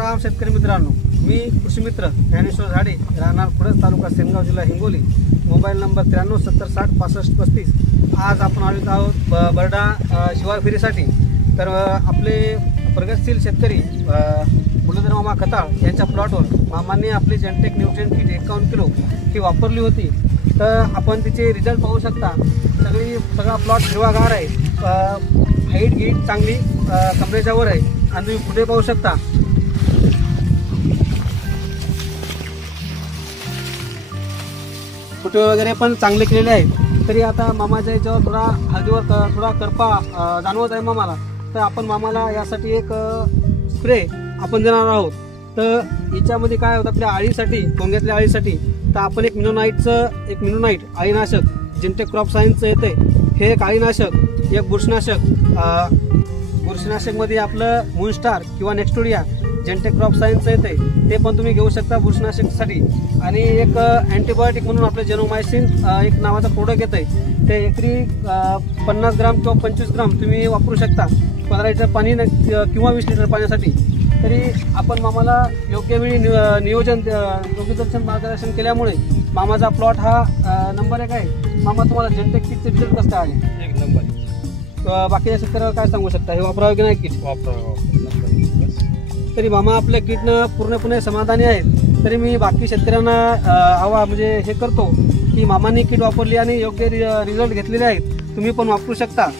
राम शेतकरी मित्रांनो, मी कृषी मित्र ज्ञानेश्वर झाडे, राहणार खुडस, तालुका सेनगाव, जिल्हा हिंगोली. Mobile number 9370606535. आज आपण आलो आहोत बरडा शिवार फेरीसाठी. तर आपले प्रगतशील शेतकरी बुलंदर मामा खताळ यांच्या प्लॉटवर मामांनी आपली जेनटेक न्यूट्रिएंट किट 51 किलो ही वापरली होती. तर आपण तिचे रिझल्ट पाहू शकता. सगळा प्लॉट हिरवागार आहे, हाईट गीट चांगली कमरेच्या वर आहे आणि तुम्ही पुढे पाहू शकता. फुटे वगैरे पण चांगले केलेले आहेत. तरी आता मामाच्या याच्यावर थोडा हळदीवर थोडा करपा जाणवत आहे मामाला. तर आपण मामाला यासाठी एक स्प्रे आपण देणार आहोत. तर याच्यामध्ये काय होतं, आपल्या आळीसाठी, कोंग्यातल्या आळीसाठी तर आपण एक मिनोनाईट आळीनाशक जेनटेक क्रॉप सायन्सचं येते. हे एक आळीनाशक, एक बुरशीनाशक मध्ये आपलं मूनस्टार किंवा नेक्स्टोडिया जेनटेक क्रॉप सायन्सचं येते, ते पण तुम्ही घेऊ शकता बुरशीनाशकसाठी. आणि एक अँटीबायोटिक म्हणून आपलं जेनोमायसिन एक नावाचं प्रोडक्ट येतं, ते एकरी 50 ग्राम किंवा 25 ग्राम तुम्ही वापरू शकता 15 लिटर पाणी किंवा 20 लिटर पाण्यासाठी. तरी आपण मामाला योग्य वेळी नियोजन योग्य मार्गदर्शन केल्यामुळे मामाचा प्लॉट हा नंबर 1 आहे. मामा, तुम्हाला जेनटेक किटचे रिझल्ट कसं आले? एक नंबर. बाकीच्या शेतकऱ्याला काय सांगू शकता, हे वापरावं की नाही किट? वापरावं. तरी मामा आपल्या किटनं पूर्णपणे समाधानी आहेत. तरी मी बाकी शेतकऱ्यांना हे करतो की मामांनी किट वापरली आणि योग्य रिझल्ट घेतलेले आहेत, तुम्ही पण वापरू शकता.